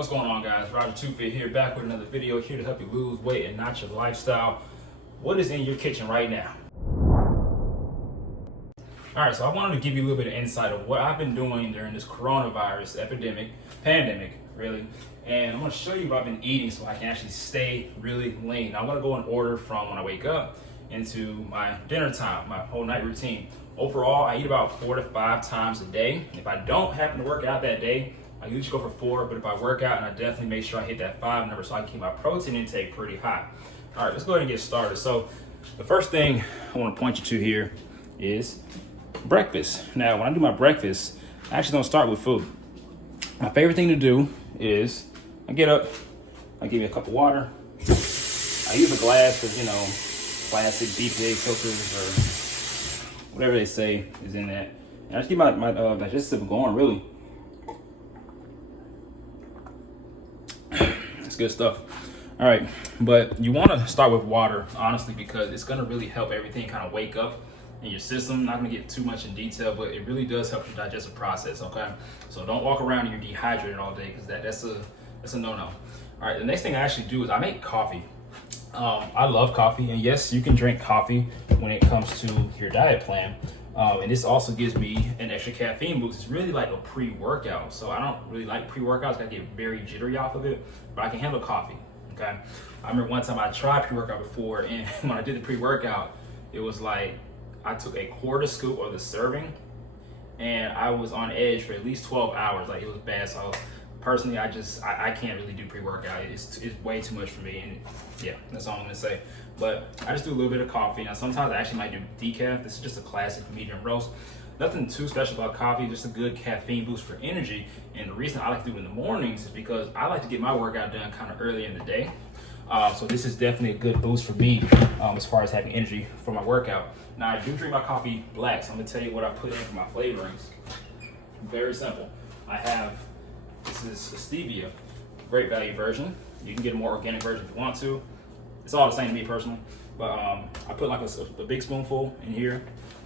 What's going on, guys? Roger Two-Fit here, back with another video, here to help you lose weight and not your lifestyle. What is in your kitchen right now? All right, so I wanted to give you a little bit of insight of what I've been doing during this coronavirus pandemic, really. And I'm gonna show you what I've been eating so I can actually stay really lean. Now, I'm gonna go in order from when I wake up into my dinner time, my whole night routine. Overall, I eat about 4 to 5 times a day. If I don't happen to work out that day, I usually go for 4, but if I work out, and I definitely make sure I hit that 5 number so I can keep my protein intake pretty high. All right, let's go ahead and get started. So the first thing I want to point you to here is breakfast. Now, when I do my breakfast, I actually don't start with food. My favorite thing to do is I get up, I give me a cup of water. I use a glass because, you know, plastic BPA filters or whatever they say is in that. And I just keep my digestive system going, really. It's good stuff. All right, but you want to start with water, honestly, because it's going to really help everything kind of wake up in your system. Not going to get too much in detail, but it really does help your digestive process, okay? So don't walk around and you're dehydrated all day, because that's a no-no. All right, the next thing I actually do is I make coffee. I love coffee, and yes, you can drink coffee when it comes to your diet plan. And this also gives me an extra caffeine boost. It's really like a pre-workout. So I don't really like pre-workouts. I get very jittery off of it, but I can handle coffee, okay? I remember one time I tried pre-workout before, and when I did the pre-workout, it was like I took a quarter scoop of the serving, and I was on edge for at least 12 hours. Like, it was bad. So personally, I can't really do pre-workout. It's way too much for me, and yeah, that's all I'm gonna say. But I just do a little bit of coffee. Now, sometimes I actually might do decaf. This is just a classic medium roast. Nothing too special about coffee, just a good caffeine boost for energy. And the reason I like to do it in the mornings is because I like to get my workout done kind of early in the day. So this is definitely a good boost for me as far as having energy for my workout. Now, I do drink my coffee black, so I'm gonna tell you what I put in for my flavorings. Very simple. This is a stevia, great value version. You can get a more organic version if you want to. It's all the same to me personally, but I put like a big spoonful in here.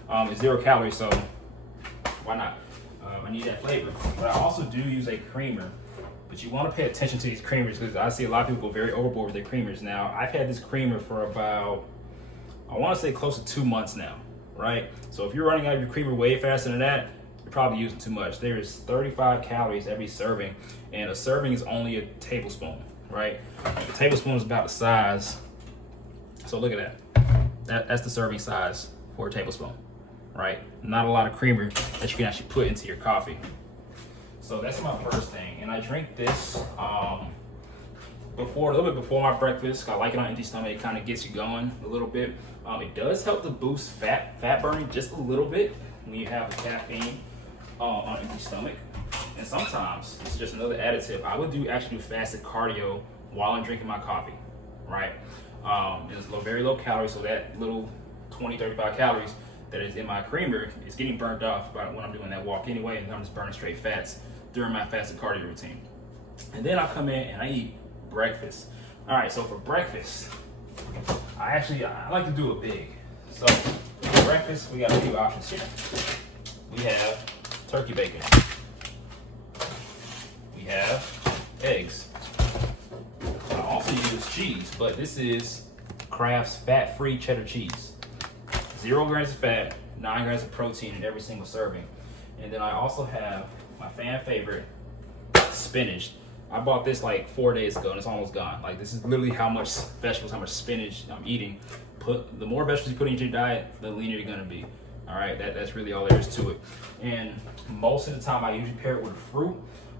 It's 0 calories, so why not? I need that flavor. But I also do use a creamer, but you want to pay attention to these creamers because I see a lot of people go very overboard with their creamers. Now, I've had this creamer for about, I want to say close to 2 months now, right? So if you're running out of your creamer way faster than that, you're probably using too much. There is 35 calories every serving, and a serving is only a tablespoon, right? A tablespoon is about the size. So look at that. That's the serving size for a tablespoon, right? Not a lot of creamer that you can actually put into your coffee. So that's my first thing. And I drink this a little bit before my breakfast. I like it on empty stomach. It kind of gets you going a little bit. It does help to boost fat burning just a little bit when you have the caffeine on empty stomach. And sometimes it's just another additive. I would actually do fasted cardio while I'm drinking my coffee, right? It's very low calories, so that little 35 calories that is in my creamer is getting burnt off by when I'm doing that walk anyway, and I'm just burning straight fats during my fasted cardio routine. And then I come in and I eat breakfast. All right, so for breakfast, I like to do it big. So for breakfast, we got a few options here. We have turkey bacon. We have eggs. I also use cheese, but this is Kraft's fat-free cheddar cheese. 0 grams of fat, 9 grams of protein in every single serving. And then I also have my fan favorite, spinach. I bought this like 4 days ago and it's almost gone. Like, this is literally how much vegetables, how much spinach I'm eating. The more vegetables you put into your diet, the leaner you're gonna be. All right, that's really all there is to it. And most of the time I usually pair it with fruit.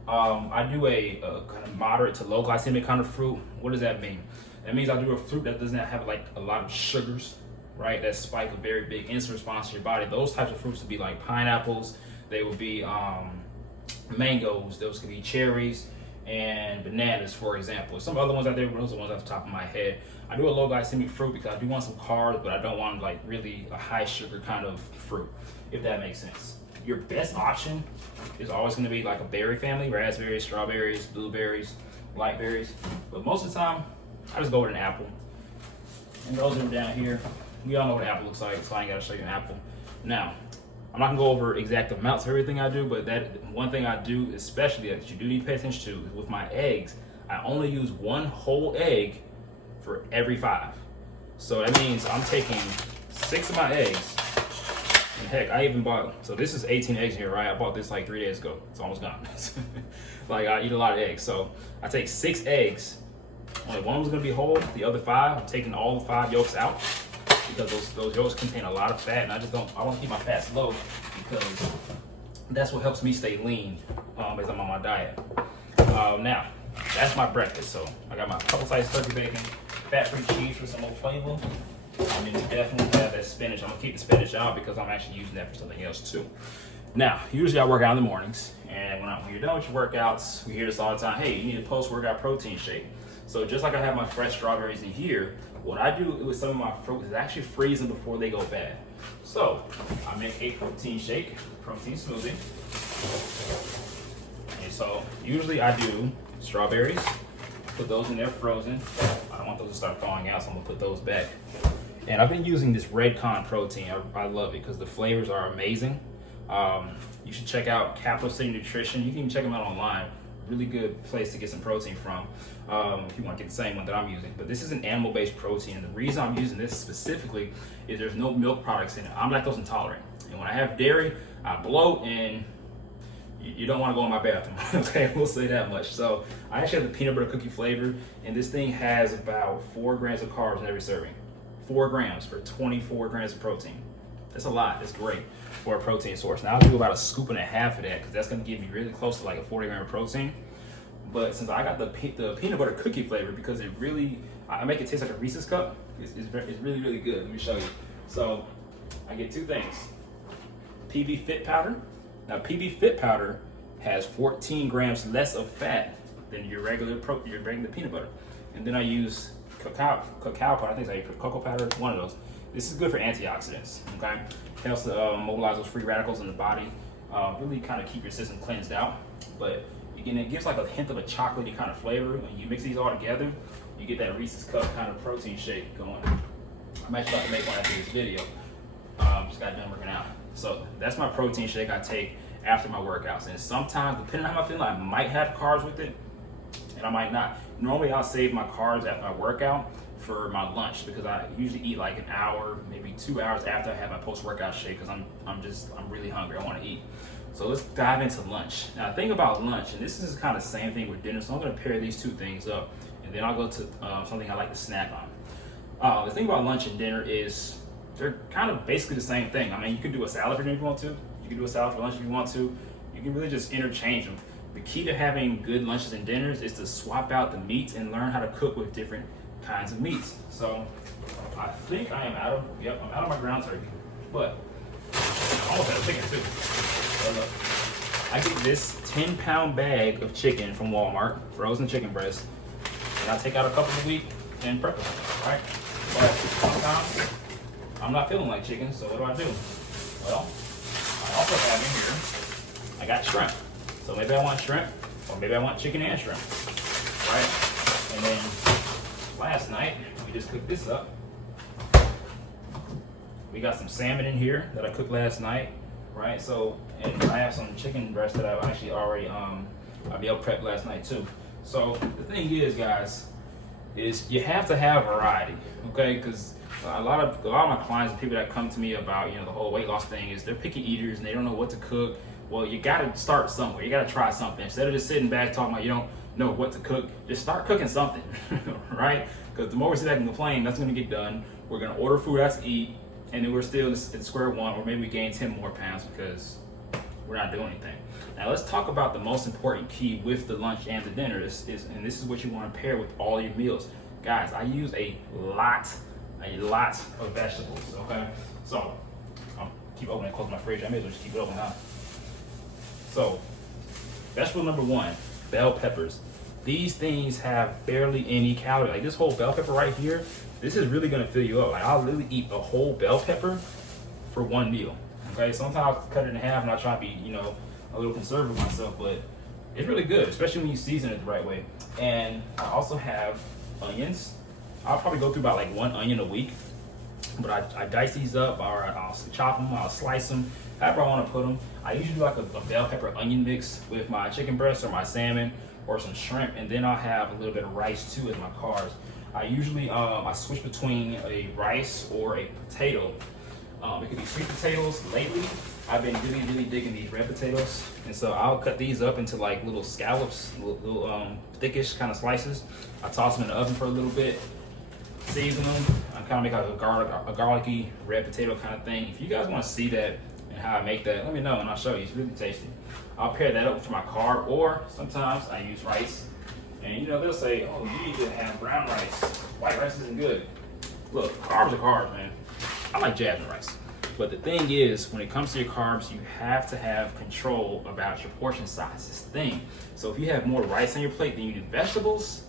I do a kind of moderate to low glycemic kind of fruit. What does that mean? That means I do a fruit that doesn't have like a lot of sugars, right? That spike a very big insulin response to your body. Those types of fruits would be like pineapples. They would be mangoes. Those could be cherries and bananas, for example. Some other ones out there, those are ones off the top of my head. I do a low glycemic fruit because I do want some carbs, but I don't want like really a high sugar kind of fruit, if that makes sense. Your best option is always going to be like a berry family: raspberries, strawberries, blueberries, light berries. But most of the time, I just go with an apple. And those are down here. We all know what an apple looks like, so I ain't got to show you an apple. Now, I'm not gonna go over exact amounts of everything I do, but that one thing I do, especially that you do need to pay attention to, is with my eggs, I only use 1 whole egg for every 5. So that means I'm taking 6 of my eggs, and heck, I even bought, so this is 18 eggs here, right? I bought this like 3 days ago. It's almost gone. Like, I eat a lot of eggs. So I take 6 eggs, only one was gonna be whole, the other 5, I'm taking all the 5 yolks out, because those yolks contain a lot of fat, and I want to keep my fats low, because that's what helps me stay lean as I'm on my diet. Now, that's my breakfast. So I got my couple slices turkey bacon, fat-free cheese for some more flavor. And then we definitely have that spinach. I'm gonna keep the spinach out because I'm actually using that for something else too. Now, usually I work out in the mornings, and when you're done with your workouts, we hear this all the time, hey, you need a post-workout protein shake. So just like I have my fresh strawberries in here, what I do with some of my fruit is actually freeze them before they go bad. So I make a protein shake, protein smoothie. And so usually I do strawberries, put those in there frozen. I don't want those to start thawing out, so I'm gonna put those back. And I've been using this Redcon protein. I love it because the flavors are amazing. You should check out Capital City Nutrition. You can even check them out online. Really good place to get some protein from if you want to get the same one that I'm using. But this is an animal-based protein, and the reason I'm using this specifically is there's no milk products in it. I'm lactose intolerant, and when I have dairy, I bloat, and you don't want to go in my bathroom. Okay, we'll say that much. So I actually have the peanut butter cookie flavor, and this thing has about 4 grams of carbs in every serving. 4 grams for 24 grams of protein. That's a lot. That's great for a protein source. Now I'll do about 1.5 scoops of that, because that's going to give me really close to like a 40 gram of protein. But since I got the peanut butter cookie flavor, because I make it taste like a Reese's cup, it's really, really good. Let me show you. So I get 2 things. PB Fit powder. Now PB Fit powder has 14 grams less of fat than your regular peanut butter. And then I use cacao powder. I think it's like cocoa powder, one of those. This is good for antioxidants, okay? Helps to mobilize those free radicals in the body, really kind of keep your system cleansed out. But again, it gives like a hint of a chocolatey kind of flavor. When you mix these all together, you get that Reese's Cup kind of protein shake going. I'm actually about to make one after this video. Just got done working out. So that's my protein shake I take after my workouts. And sometimes, depending on how I'm feeling, I might have carbs with it, and I might not. Normally, I'll save my carbs after my workout for my lunch, because I usually eat like an hour, maybe 2 hours after I have my post-workout shake, because I'm really hungry. I want to eat. So let's dive into lunch. Now, the thing about lunch, and this is kind of the same thing with dinner, so I'm going to pair these 2 things up, and then I'll go to something I like to snack on. The thing about lunch and dinner is they're kind of basically the same thing. I mean, you can do a salad for dinner if you want to. You can do a salad for lunch if you want to. You can really just interchange them. The key to having good lunches and dinners is to swap out the meats and learn how to cook with different kinds of meats. So I think I'm out of my ground turkey, but I almost had a chicken too. So look, I get this 10-pound bag of chicken from Walmart, frozen chicken breast, and I take out a couple a week and prep them, right? But sometimes I'm not feeling like chicken, so what do? Well, I also have in here, I got shrimp. So maybe I want shrimp, or maybe I want chicken and shrimp, right? And then last night, we just cooked this up. We got some salmon in here that I cooked last night, right? So, and I have some chicken breast that I've actually already meal prepped last night too. So the thing is, guys, is you have to have variety, okay? Because a lot of my clients and people that come to me about the whole weight loss thing is they're picky eaters and they don't know what to cook. Well, you got to start somewhere. You got to try something. Instead of just sitting back talking about you don't know what to cook, just start cooking something, right? Because the more we sit back and complain, that's going to get done. We're going to order food out to eat, and then we're still at square one, or maybe we gain 10 more pounds because we're not doing anything. Now, let's talk about the most important key with the lunch and the dinner. And this is what you want to pair with all your meals. Guys, I use a lot of vegetables, okay? So, I'll keep opening and close my fridge. I may as well just keep it open, huh? So, vegetable number 1, bell peppers. These things have barely any calories. Like this whole bell pepper right here, this is really gonna fill you up. Like I'll literally eat a whole bell pepper for 1 meal. Okay, sometimes I cut it in half and I try to be, a little conservative with myself, but it's really good, especially when you season it the right way. And I also have onions. I'll probably go through about like 1 onion a week, but I dice these up, or I'll chop them, I'll slice them, however I want to put them. I usually do like a bell pepper onion mix with my chicken breast or my salmon or some shrimp, and then I'll have a little bit of rice too as my carbs. I usually I switch between a rice or a potato. It could be sweet potatoes. Lately, I've been really digging these red potatoes, and so I'll cut these up into like little scallops, little thickish kind of slices. I toss them in the oven for a little bit, season them. I kind of make like a garlicky red potato kind of thing. If you guys want to see that and how I make that, let me know and I'll show you. It's really tasty. I'll pair that up for my carb, or sometimes I use rice. And you know, they'll say, oh, you need to have brown rice. White rice isn't good. Look, carbs are carbs, man. I like jabbing rice. But the thing is, when it comes to your carbs, you have to have control about your portion size. It's the thing. So if you have more rice on your plate than you do vegetables,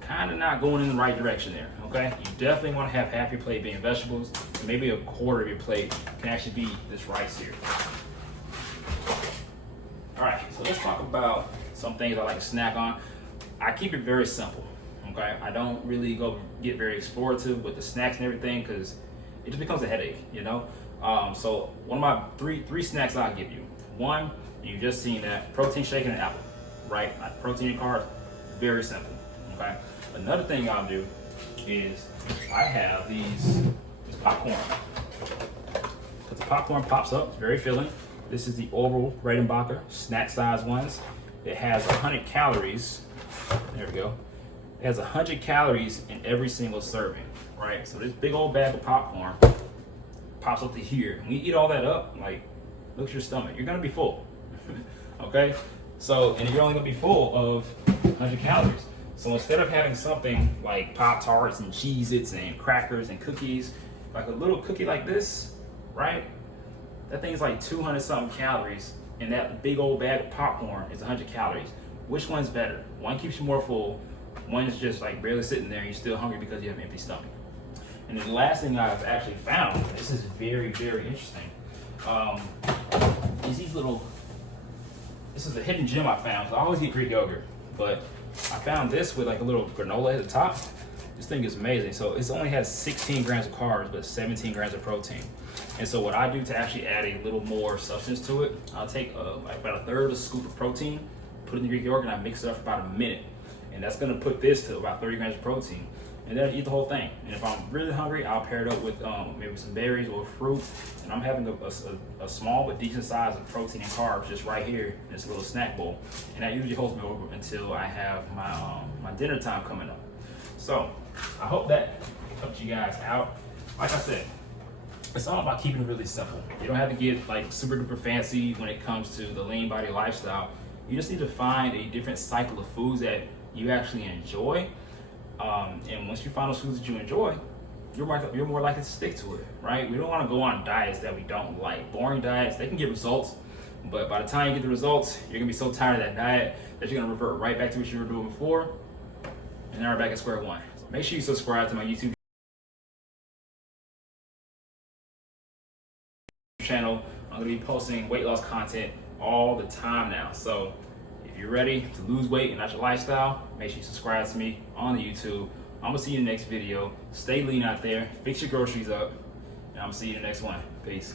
kind of not going in the right direction there, okay? You definitely want to have half your plate being vegetables, and maybe a quarter of your plate can actually be this rice here. All right, so let's talk about some things I like to snack on. I keep it very simple, okay? I don't really go get very explorative with the snacks and everything because it just becomes a headache, you know? So one of my three snacks I'll give you. One, you've just seen that, protein shake and an apple, right? Protein and carbs, very simple, okay? Another thing I'll do is I have this popcorn. Because the popcorn pops up, it's very filling. This is the Orville Redenbacher snack size ones. It has 100 calories. There we go. It has 100 calories in every single serving, right? So this big old bag of popcorn pops up to here. When you eat all that up, like, look at your stomach. You're gonna be full, okay? So, and you're only gonna be full of 100 calories. So instead of having something like Pop-Tarts and Cheez-Its and crackers and cookies, like a little cookie like this, right? That thing's like 200 something calories, and that big old bag of popcorn is 100 calories. Which one's better? One keeps you more full, one is just like barely sitting there and you're still hungry because you have an empty stomach. And then the last thing I've actually found, this is very interesting, is these little, this is a hidden gem I found. So I always eat Greek yogurt, but I found this with like a little granola at the top. This thing is amazing. So it only has 16 grams of carbs, but 17 grams of protein. And so what I do to actually add a little more substance to it, I'll take like about a third of a scoop of protein, put it in the Greek yogurt, and I mix it up for about a minute. And that's gonna put this to about 30 grams of protein. And then I eat the whole thing. And if I'm really hungry, I'll pair it up with maybe some berries or fruit. And I'm having a small but decent size of protein and carbs just right here in this little snack bowl. And that usually holds me over until I have my dinner time coming up. So I hope that helped you guys out. Like I said, it's all about keeping it really simple. You don't have to get like super duper fancy when it comes to the lean body lifestyle. You just need to find a different cycle of foods that you actually enjoy. And once you find those foods that you enjoy, you're more likely to stick to it, right? We don't want to go on diets that we don't like. Boring diets, they can get results, but by the time you get the results, you're gonna be so tired of that diet that you're gonna revert right back to what you were doing before, and now we're back at square one. So make sure you subscribe to my YouTube channel. I'm gonna be posting weight loss content all the time now. So if you're ready to lose weight and that's your lifestyle, make sure you subscribe to me on the YouTube. I'm gonna see you in the next video. Stay lean out there, fix your groceries up, and I'm gonna see you in the next one. Peace.